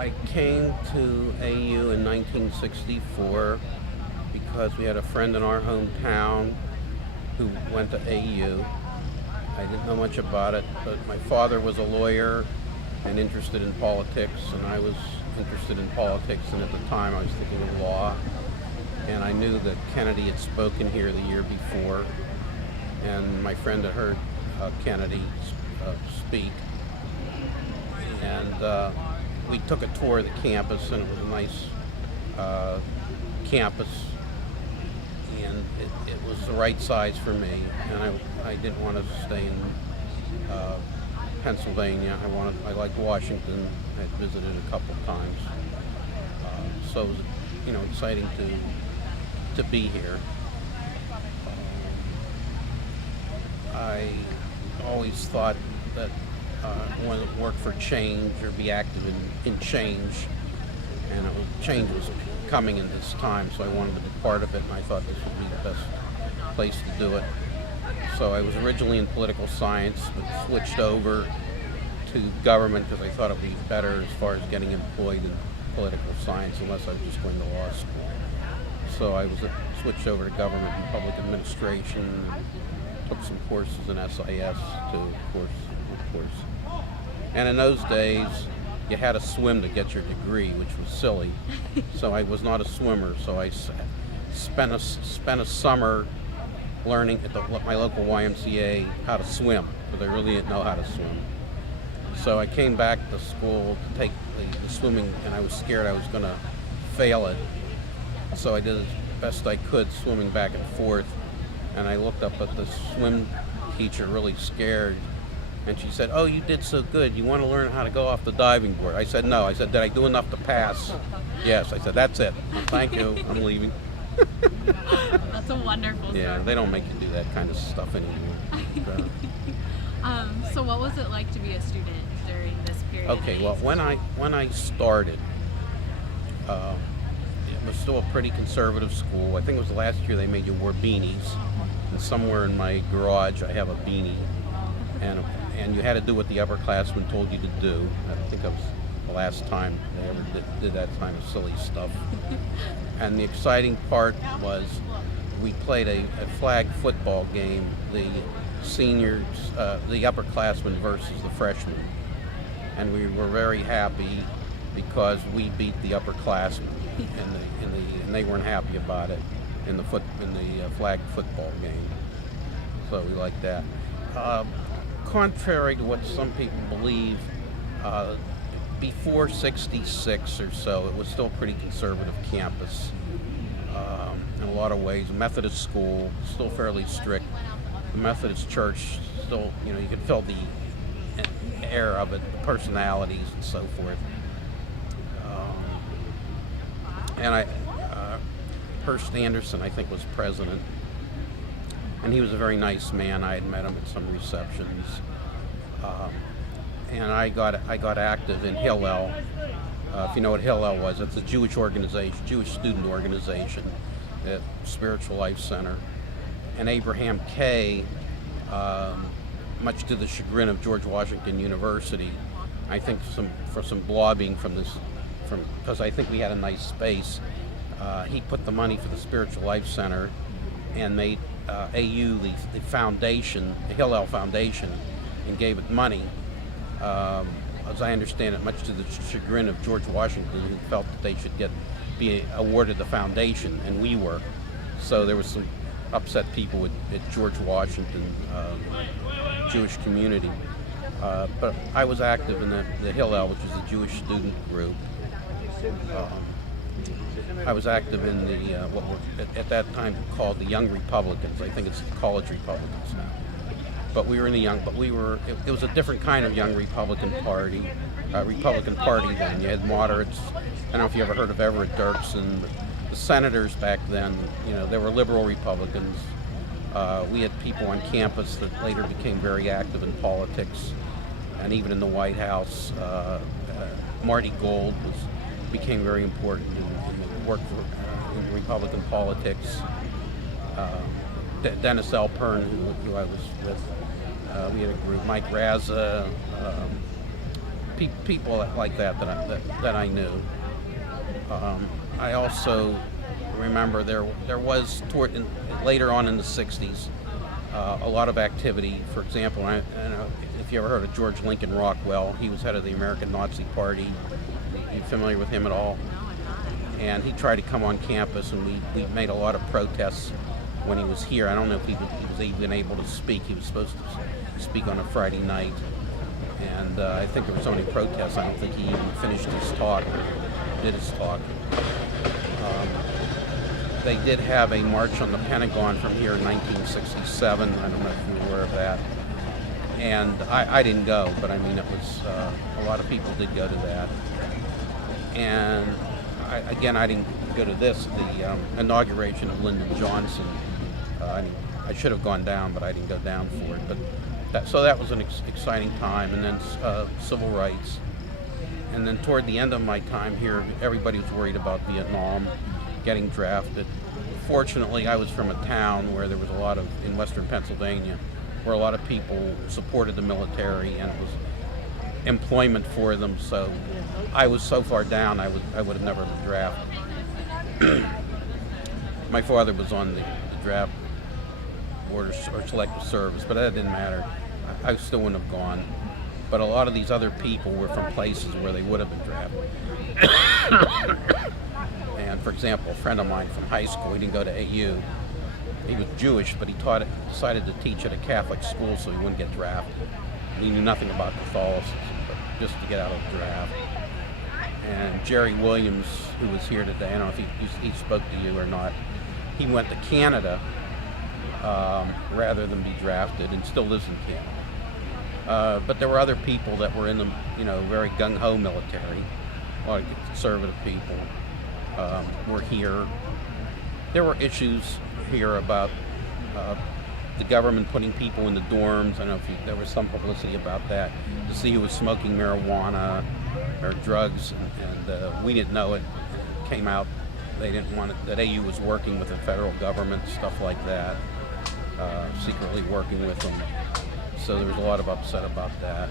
I came to AU in 1964 because we had a friend in our hometown who went to AU. I didn't know much about it, but my father was a lawyer and interested in politics, and I was interested in politics, and at the time I was thinking of law. And I knew that Kennedy had spoken here the year before, and my friend had heard Kennedy speak. And we took a tour of the campus, and it was a nice campus, and it was the right size for me. And I didn't want to stay in Pennsylvania. I liked Washington. I had visited a couple of times, so it was, exciting to be here. I always thought that I wanted to work for change or be active in change, and change was coming in this time, so I wanted to be part of it, and I thought this would be the best place to do it. So I was originally in political science, but switched over to government because I thought it would be better as far as getting employed in political science unless I was just going to law school. So I switched over to government and public administration, and took some courses in SIS too, of course. And in those days, you had to swim to get your degree, which was silly. So I was not a swimmer, so I spent a summer learning at my local YMCA how to swim, because I really didn't know how to swim. So I came back to school to take the swimming, and I was scared I was going to fail it. So I did as best I could swimming back and forth, and I looked up at the swim teacher really scared, and she said, "Oh, you did so good. You want to learn how to go off the diving board?" I said, "No." I said, "Did I do enough to pass?" "Yes." I said, "That's it. Thank you. I'm leaving." That's a wonderful story. Yeah, they don't make you do that kind of stuff anymore. So what was it like to be a student during this period? Okay, well, when I started, it was still a pretty conservative school. I think it was the last year they made you wear beanies, and somewhere in my garage I have a beanie, and you had to do what the upperclassmen told you to do. I think that was the last time they ever did that kind of silly stuff. And the exciting part was we played a flag football game, the seniors, the upperclassmen versus the freshmen, and we were very happy because we beat the upperclassmen, and they weren't happy about it in the flag football game. So we liked that. Contrary to what some people believe, before '66 or so, it was still a pretty conservative campus in a lot of ways. Methodist school, still fairly strict. The Methodist church, still, you could feel the air of it, the personalities and so forth. And Hearst Anderson, I think, was president, and he was a very nice man. I had met him at some receptions. And I got active in Hillel. If you know what Hillel was, it's a Jewish organization, Jewish student organization at Spiritual Life Center. And Abraham Kay, much to the chagrin of George Washington University, I think for some lobbying because I think we had a nice space, he put the money for the Spiritual Life Center and made AU the foundation, the Hillel Foundation, and gave it money. As I understand it, much to the chagrin of George Washington, who felt that they should be awarded the foundation, and we were. So there was some upset people at George Washington Jewish community. But I was active in the Hillel, which is the Jewish student group. I was active in the what were at that time called the Young Republicans. I think it's the College Republicans now. But we were in it was a different kind of Young Republican Party then. You had moderates. I don't know if you ever heard of Everett Dirksen. The senators back then, they were liberal Republicans. We had people on campus that later became very active in politics, and even in the White House. Marty Gold became very important in work in Republican politics. Dennis Alpern, who I was with, we had a group, Mike Raza, people like that I knew. I also remember there was later on in the '60s a lot of activity. For example, I don't know if you ever heard of George Lincoln Rockwell. He was head of the American Nazi Party. You familiar with him at all? No, I'm not. And he tried to come on campus, and we made a lot of protests when he was here. I don't know if he was even able to speak. He was supposed to speak on a Friday night, and I think there were so many protests, I don't think he even finished his talk, or did his talk. They did have a march on the Pentagon from here in 1967. I don't know if you're aware of that. And I didn't go, but I mean, it was a lot of people did go to that. And I didn't go to this, the inauguration of Lyndon Johnson. I should have gone down, but I didn't go down for it. But so that was an exciting time. And then civil rights. And then toward the end of my time here, everybody was worried about Vietnam, getting drafted. Fortunately, I was from a town where there was in western Pennsylvania, where a lot of people supported the military, and it was employment for them. So I was so far down, I would have never been drafted. My father was on the draft board or selective service, but that didn't matter. I still wouldn't have gone. But a lot of these other people were from places where they would have been drafted. And for example, a friend of mine from high school, he didn't go to AU. He was Jewish, but he decided to teach at a Catholic school so he wouldn't get drafted. He knew nothing about Catholicism, but just to get out of the draft. And Jerry Williams, who was here today, I don't know if he spoke to you or not, he went to Canada rather than be drafted, and still lives in Canada. But there were other people that were in the, very gung-ho military. A lot of conservative people were here. There were issues here about the government putting people in the dorms. I don't know if there was some publicity about that, to see who was smoking marijuana or drugs, and we didn't know it. It came out they didn't want it, that AU was working with the federal government, stuff like that, secretly working with them. So there was a lot of upset about that.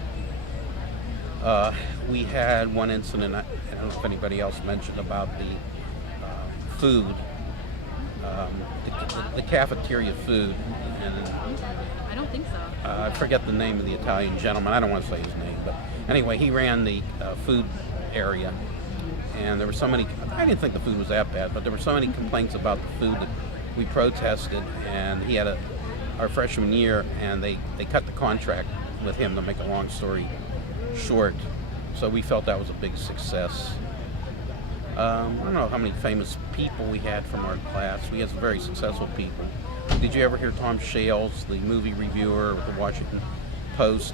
We had one incident, I don't know if anybody else mentioned, about the food, the cafeteria food. And I don't think so. I forget the name of the Italian gentleman. I don't want to say his name, but anyway, he ran the food area. And there were so many, I didn't think the food was that bad, but there were so many complaints about the food that we protested, and he had our freshman year, and they cut the contract with him, to make a long story short. So we felt that was a big success. I don't know how many famous people we had from our class. We had some very successful people. Did you ever hear Tom Shales, the movie reviewer with the Washington Post?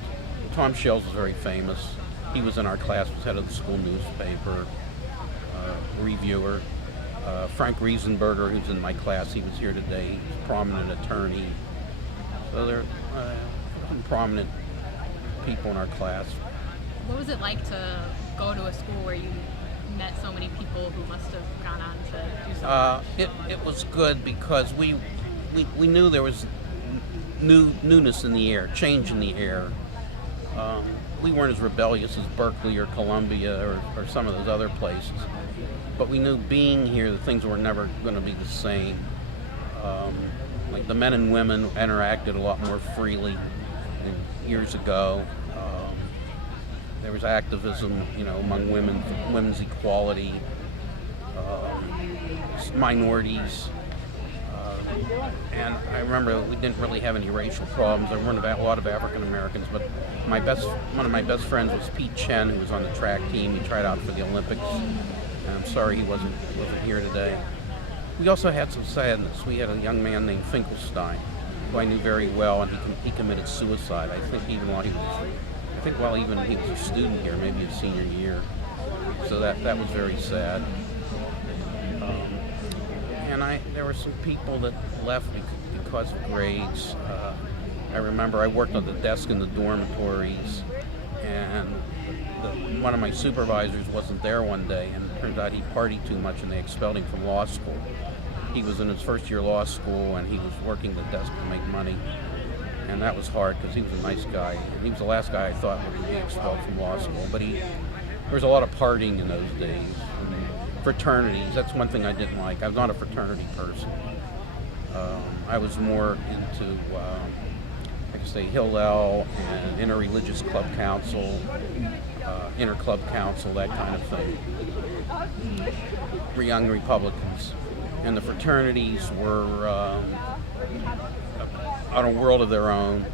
Tom Shales was very famous. He was in our class, was head of the school newspaper, reviewer. Frank Riesenberger, who's in my class, he was here today. He's a prominent attorney. So there are some prominent people in our class. What was it like to go to a school where you met so many people who must have gone on to do something? It was good because we knew there was newness in the air, change in the air. We weren't as rebellious as Berkeley or Columbia or some of those other places, but we knew being here that things were never going to be the same. Like the men and women interacted a lot more freely years ago. There was activism, among women, women's equality, minorities. And I remember we didn't really have any racial problems. There weren't a lot of African Americans, but one of my best friends was Pete Chen, who was on the track team. He tried out for the Olympics, and I'm sorry he wasn't here today. We also had some sadness. We had a young man named Finkelstein, who I knew very well, and he committed suicide. I think while he was a student here, maybe his senior year. So that was very sad. And there were some people that left because of grades. I remember I worked on the desk in the dormitories, and one of my supervisors wasn't there one day, and it turned out he partied too much and they expelled him from law school. He was in his first year law school, and he was working the desk to make money. and that was hard because he was a nice guy. And he was the last guy I thought would be expelled from law school. But there was a lot of partying in those days. And fraternities, that's one thing I didn't like. I was not a fraternity person. I was more into, like I say, Hillel and Interreligious Club Council, Inter-Club Council, that kind of thing. For young Republicans. And the fraternities were on a world of their own.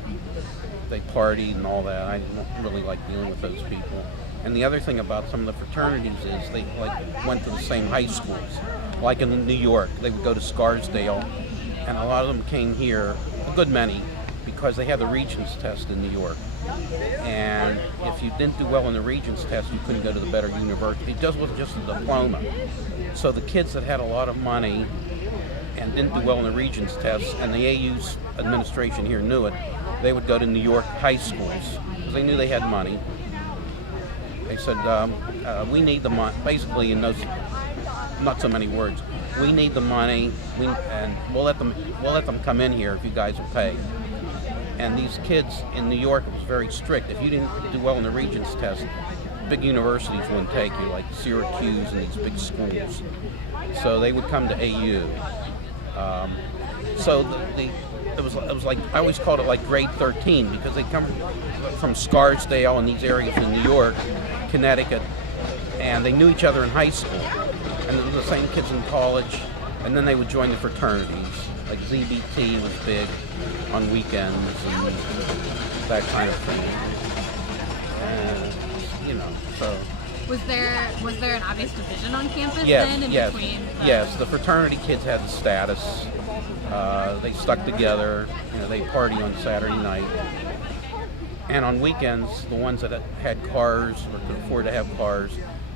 They partied and all that. I didn't really like dealing with those people. And the other thing about some of the fraternities is they went to the same high schools. Like in New York, they would go to Scarsdale, and a lot of them came here, a good many, because they had the Regents test in New York. And if you didn't do well in the Regents test, you couldn't go to the better university. It just wasn't just a diploma. So the kids that had a lot of money and didn't do well in the Regents test, and the AU's administration here knew it, they would go to New York high schools because they knew they had money. They said, we need the money, basically in those, not so many words, we need the money, and we'll let them come in here if you guys will pay. And these kids in New York, it was very strict. If you didn't do well in the Regents test, big universities wouldn't take you, like Syracuse and these big schools. So they would come to AU. So it was like, I always called it like grade 13, because they come from Scarsdale and these areas in New York, Connecticut, and they knew each other in high school. And they were the same kids in college, and then they would join the fraternities. Like ZBT was big on weekends and that kind of thing. And, so. Was there an obvious division on campus Yes, then yes, between? yes. The fraternity kids had the status. They stuck together. They party on Saturday night. And on weekends, the ones that had cars or could afford to have cars,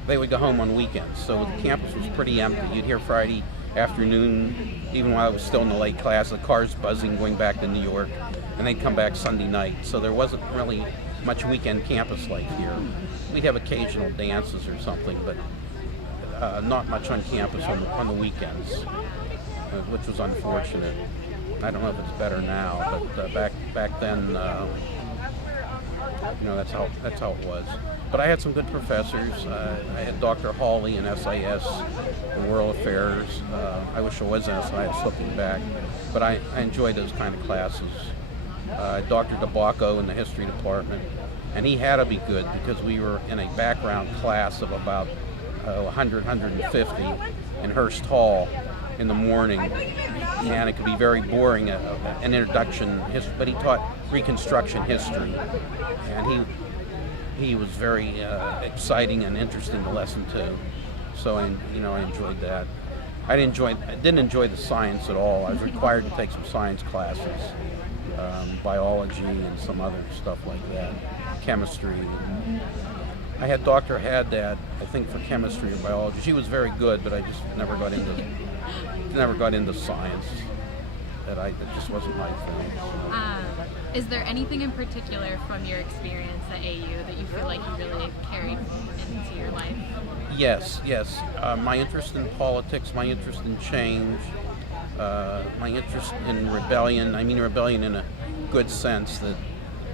they would go home on weekends. So the campus was pretty empty. You'd hear Friday afternoon, even while I was still in the late class, the cars buzzing going back to New York, and they'd come back Sunday night. So there wasn't really much weekend campus life here. We'd have occasional dances or something, but not much on campus on the weekends, which was unfortunate. I don't know if it's better now, but back then, that's how it was. But I had some good professors. I had Dr. Hawley in SIS, in World Affairs. I wish I was in SIS looking back, but I enjoyed those kind of classes. Dr. DeBacco in the history department, and he had to be good because we were in a background class of about 100, 150 in Hearst Hall in the morning, and it could be very boring, an introduction, but he taught Reconstruction history, and he was very exciting and interesting to listen to. So I enjoyed that. I didn't enjoy the science at all. I was required to take some science classes, biology and some other stuff like that, chemistry. I had Dr. Haddad, I think, for chemistry or biology. She was very good, but I just never got into science. That just wasn't my thing. Is there anything in particular from your experience at AU that you feel like you really carried into your life? Yes. My interest in politics, my interest in change, my interest in rebellion. I mean rebellion in a good sense, that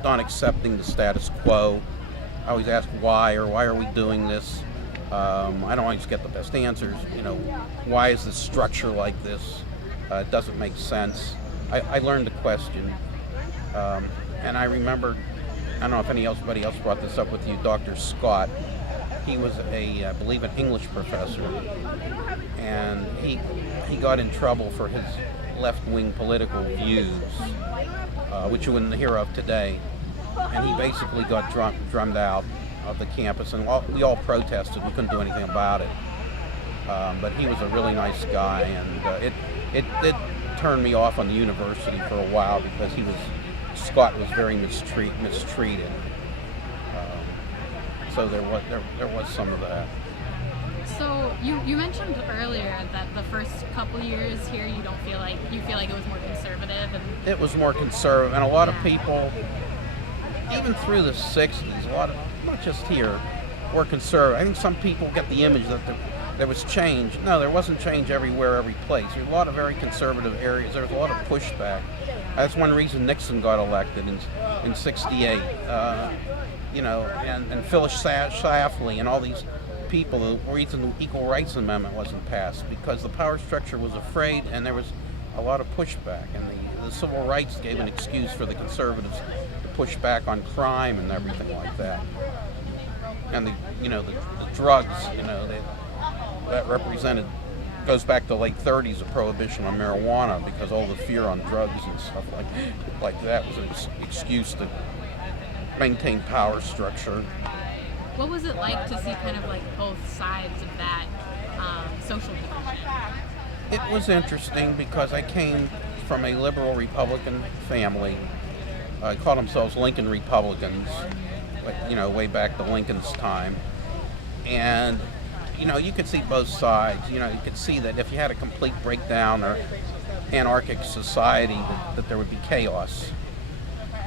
not accepting the status quo. I always ask why, or why are we doing this? I don't always get the best answers. Why is the structure like this? It doesn't make sense. I learned the question. And I remember, I don't know if anybody else brought this up with you, Dr. Scott. He was I believe, an English professor. And he got in trouble for his left-wing political views, which you wouldn't hear of today. And he basically got drummed out of the campus, and we all protested. We couldn't do anything about it. But he was a really nice guy, and it did turn me off on the university for a while because Scott was very mistreated. So there was some of that. So you mentioned earlier that the first couple years here you feel like it was more conservative, and it was more conservative, and a lot of people, even through the 60s, a lot of, not just here, were conservative. I think some people get the image that there was change. No, there wasn't change everywhere, every place. There were a lot of very conservative areas. There was a lot of pushback. That's one reason Nixon got elected in '68. And Phyllis Schlafly and all these people, the reason the Equal Rights Amendment wasn't passed, because the power structure was afraid and there was a lot of pushback. And the civil rights gave an excuse for the conservatives to push back on crime and everything like that. And the drugs, that represented, goes back to the late 30s, of prohibition on marijuana, because all the fear on drugs and stuff like that was an excuse to maintain power structure. What was it like to see kind of like both sides of that social division? It was interesting because I came from a liberal Republican family. Called themselves Lincoln Republicans, way back to Lincoln's time. And, you could see both sides. You could see that if you had a complete breakdown or anarchic society, that there would be chaos.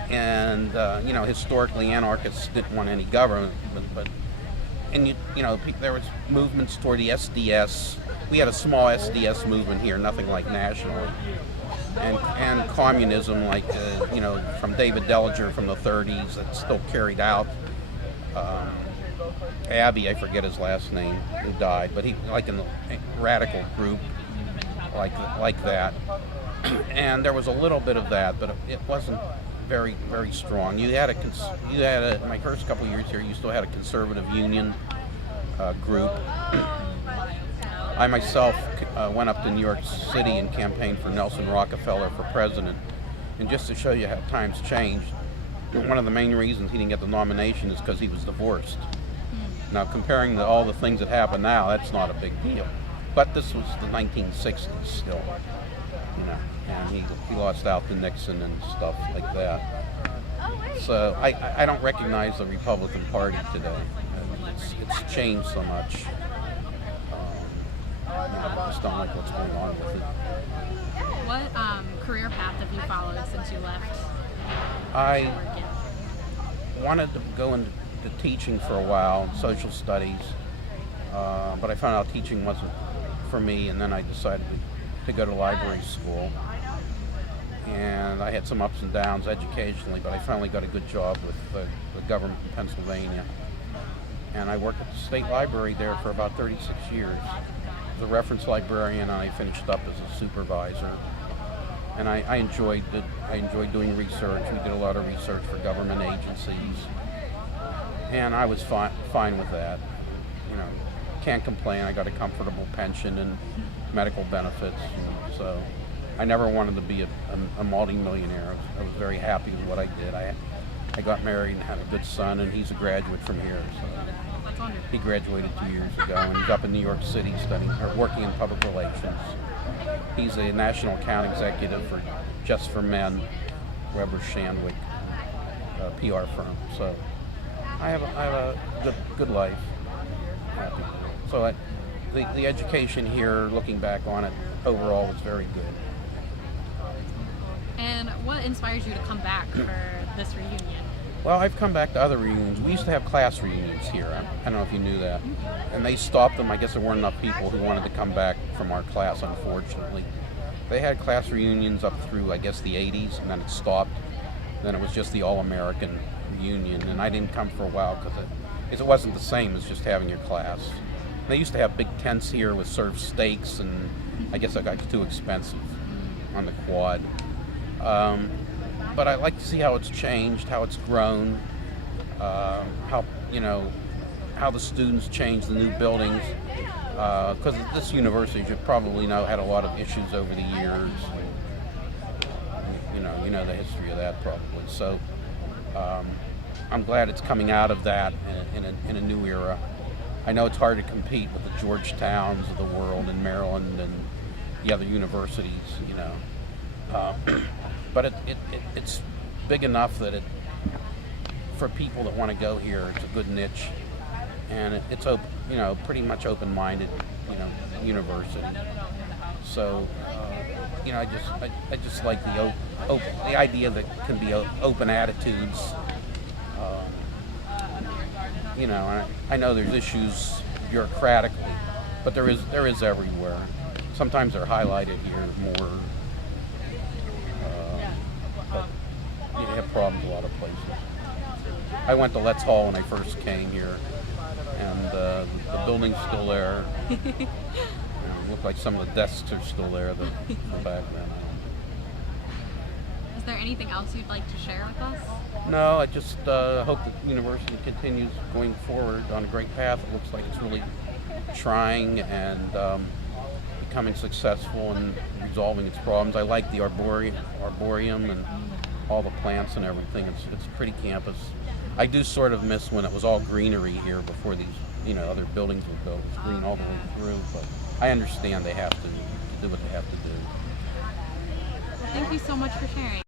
And, historically anarchists didn't want any government, but there was movements toward the SDS. We had a small SDS movement here, nothing like nationally. And communism, from David Dellinger from the 30s, that's still carried out. Abbey, I forget his last name, who died, but he, in the radical group, like that. And there was a little bit of that, but it wasn't very, very strong. You had my first couple of years here, you still had a conservative union group. I myself went up to New York City and campaigned for Nelson Rockefeller for president. And just to show you how times changed, one of the main reasons he didn't get the nomination is because he was divorced. Now, comparing all the things that happen now, that's not a big deal. But this was the 1960s still, and he lost out to Nixon and stuff like that. So I don't recognize the Republican Party today. It's changed so much. I just don't like what's going on with it. What career path have you followed since you left? I wanted to go into teaching for a while, social studies, but I found out teaching wasn't for me, and then I decided to go to library school. And I had some ups and downs educationally, but I finally got a good job with the government in Pennsylvania. And I worked at the state library there for about 36 years. As a reference librarian, and I finished up as a supervisor. And I enjoyed it. I enjoyed doing research. We did a lot of research for government agencies. And I was fine with that. Can't complain. I got a comfortable pension and medical benefits. So I never wanted to be a multi-millionaire. I was very happy with what I did. I got married and had a good son, and he's a graduate from here. So he graduated 2 years ago, and he's up in New York City working in public relations. He's a national account executive for Just for Men, Weber Shandwick, PR firm. So I have a good life. Happy. So the education here, looking back on it, overall was very good. And what inspires you to come back for this reunion? Well, I've come back to other reunions. We used to have class reunions here. I don't know if you knew that. And they stopped them. I guess there weren't enough people who wanted to come back from our class, unfortunately. They had class reunions up through, I guess, the 80s, and then it stopped. Then it was just the All-American reunion, and I didn't come for a while because it wasn't the same as just having your class. They used to have big tents here with served steaks, and I guess that got too expensive on the quad. But I like to see how it's changed, how it's grown, how the students changed the new buildings. Because this university, as you probably know, had a lot of issues over the years. You know the history of that probably. So I'm glad it's coming out of that in a new era. I know it's hard to compete with the Georgetowns of the world in Maryland and the other universities, but it's big enough that for people that want to go here, it's a good niche, and it's open, pretty much open-minded, university. So, I just like the idea that can be open attitudes. And I know there's issues bureaucratically, but there is everywhere. Sometimes they're highlighted here more, but you have problems a lot of places. I went to Let's Hall when I first came here, and the building's still there. Look like some of the desks are still there, the back then. Is there anything else you'd like to share with us? No, I just hope that the university continues going forward on a great path. It looks like it's really trying and becoming successful in resolving its problems. I like the arboreum and all the plants and everything. It's a pretty campus. I do sort of miss when it was all greenery here before these other buildings were built. It was green all the way through, but I understand they have to do what they have to do. Thank you so much for sharing.